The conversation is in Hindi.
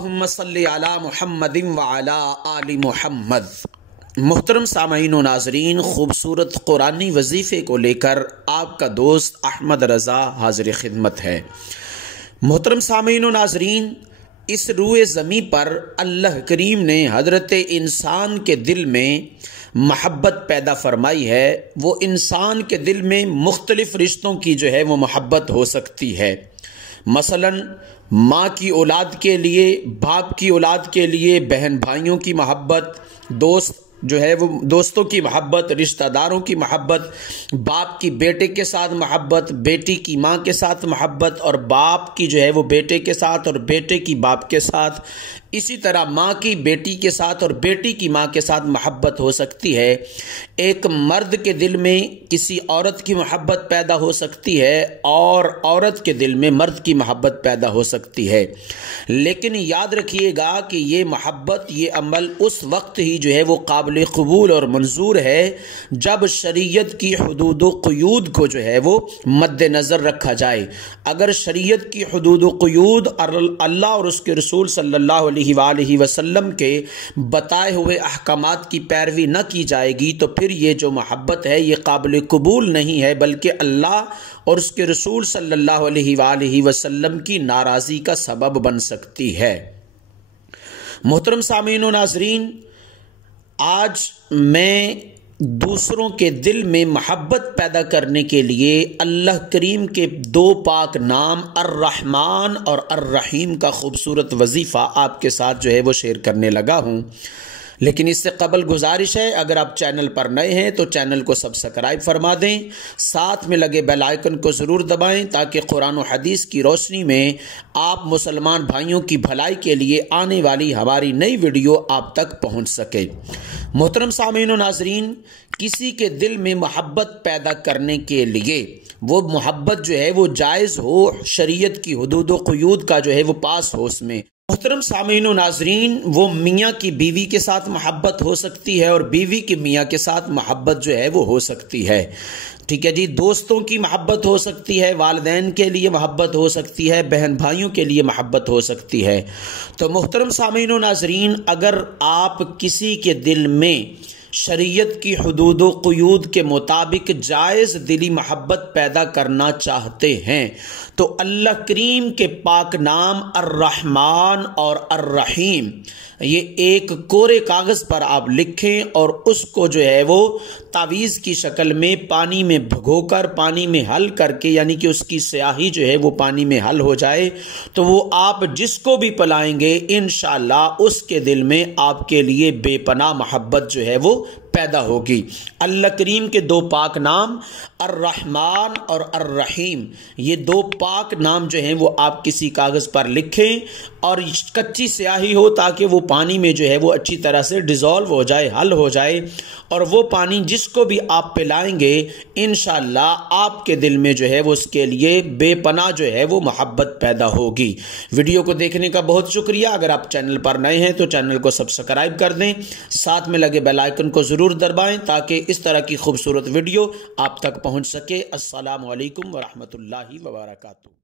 अल्लाहुम्मा सल्ली अला मुहम्मदिन व अला आलि मुहम्मद। मोहतरम सामईन व नाज़रीन, खूबसूरत कुरानी वजीफ़े को लेकर आपका दोस्त अहमद रज़ा हाज़िर खिदमत है। मोहतरम सामईन व नाज़रीन, इस रूए ज़मी पर अल्लाह करीम ने हज़रत इंसान के दिल में महब्बत पैदा फरमाई है। वो इंसान के दिल में मुख्तलिफ़ रिश्तों की जो है वो महब्बत हो सकती है। मसलन माँ की औलाद के लिए, बाप की औलाद के लिए, बहन भाइयों की महब्बत, दोस्त जो है वो दोस्तों की महब्बत, रिश्तेदारों की महब्बत, बाप की बेटे के साथ महब्बत, बेटी की माँ के साथ महब्बत, और बाप की जो है वो बेटे के साथ और बेटे की बाप के साथ, इसी तरह माँ की बेटी के साथ और बेटी की माँ के साथ महब्बत हो सकती है। एक मर्द के दिल में किसी औरत की महब्बत पैदा हो सकती है और औरत के दिल में मर्द की महब्बत पैदा हो सकती है। लेकिन याद रखिएगा कि ये महब्बत, ये अमल उस वक्त ही जो है वो काबिल कबूल और मंजूर है जब शरीयत की हुदूद व क़ुयूद को जो है वो मद्देनज़र रखा जाए। अगर शरीयत की हुदूद व क़ुयूद अल्लाह और उसके रसूल सल्लल्लाहु अलैहि वसल्लम के बताए हुए अहकामात की पैरवी न की जाएगी तो फिर ये जो महब्बत है ये काबिल कबूल नहीं है, बल्कि अल्लाह और उसके रसूल सल्लल्लाहु अलैहि वसल्लम की नाराज़ी का सबब बन सकती है। मोहतरम सामीन व नाज़रीन, आज मैं दूसरों के दिल में महब्बत पैदा करने के लिए अल्लाह करीम के दो पाक नाम अर्रहमान और अर्रहीम का खूबसूरत वजीफ़ा आपके साथ जो है वो शेयर करने लगा हूँ। लेकिन इससे कबल गुजारिश है, अगर आप चैनल पर नए हैं तो चैनल को सब्सक्राइब फरमा दें, साथ में लगे बेल आइकन को ज़रूर दबाएं ताकि कुरान और हदीस की रोशनी में आप मुसलमान भाइयों की भलाई के लिए आने वाली हमारी नई वीडियो आप तक पहुंच सके। मोहतरम सामीन व नाज़रीन, किसी के दिल में मोहब्बत पैदा करने के लिए वो मोहब्बत जो है वो जायज़ हो, शरीयत की हुदूद व क़ुयूद का जो है वो पास हो उसमें। मोहतरम सामीन व नाज़रीन, वो मियाँ की बीवी के साथ मोहब्बत हो सकती है और बीवी की मियाँ के साथ मोहब्बत जो है वो हो सकती है। ठीक है जी। दोस्तों की मोहब्बत हो सकती है, वालिदैन के लिए मोहब्बत हो सकती है, बहन भाइयों के लिए मोहब्बत हो सकती है। तो मोहतरम सामीन व नाज़रीन, अगर आप किसी के दिल में शरीयत की हुदूद व क़ुयूद के मुताबिक जायज़ दिली मोहब्बत पैदा करना चाहते हैं तो अल्लाह करीम के पाक नाम अर्रहमान और अर्रहीम ये एक कोरे कागज़ पर आप लिखें और उसको जो है वो तावीज़ की शक्ल में पानी में भिगोकर, पानी में हल करके, यानी कि उसकी स्याही जो है वो पानी में हल हो जाए, तो वो आप जिसको भी पिलाएंगे इंशाअल्लाह उसके दिल में आपके लिए बेपनाह मोहब्बत जो है वो पैदा होगी। अल्लाह करीम के दो पाक नाम अर्रहमान और अर्रहीम, ये दो पाक नाम जो हैं वो आप किसी कागज़ पर लिखें और कच्ची स्याही हो ताकि वो पानी में जो है वो अच्छी तरह से डिज़ोल्व हो जाए, हल हो जाए, और वो पानी जिसको भी आप पिलाएंगे इंशाअल्लाह आपके दिल में जो है वो उसके लिए बेपनाह जो है वो मोहब्बत पैदा होगी। वीडियो को देखने का बहुत शुक्रिया। अगर आप चैनल पर नए हैं तो चैनल को सब्सक्राइब कर दें, साथ में लगे बेल आइकन को ज़रूर दबाएं ताकि इस तरह की खूबसूरत वीडियो आप तक पहुंच सके। अस्सलामु अलैकुम व रहमतुल्लाहि व बरकातुहू।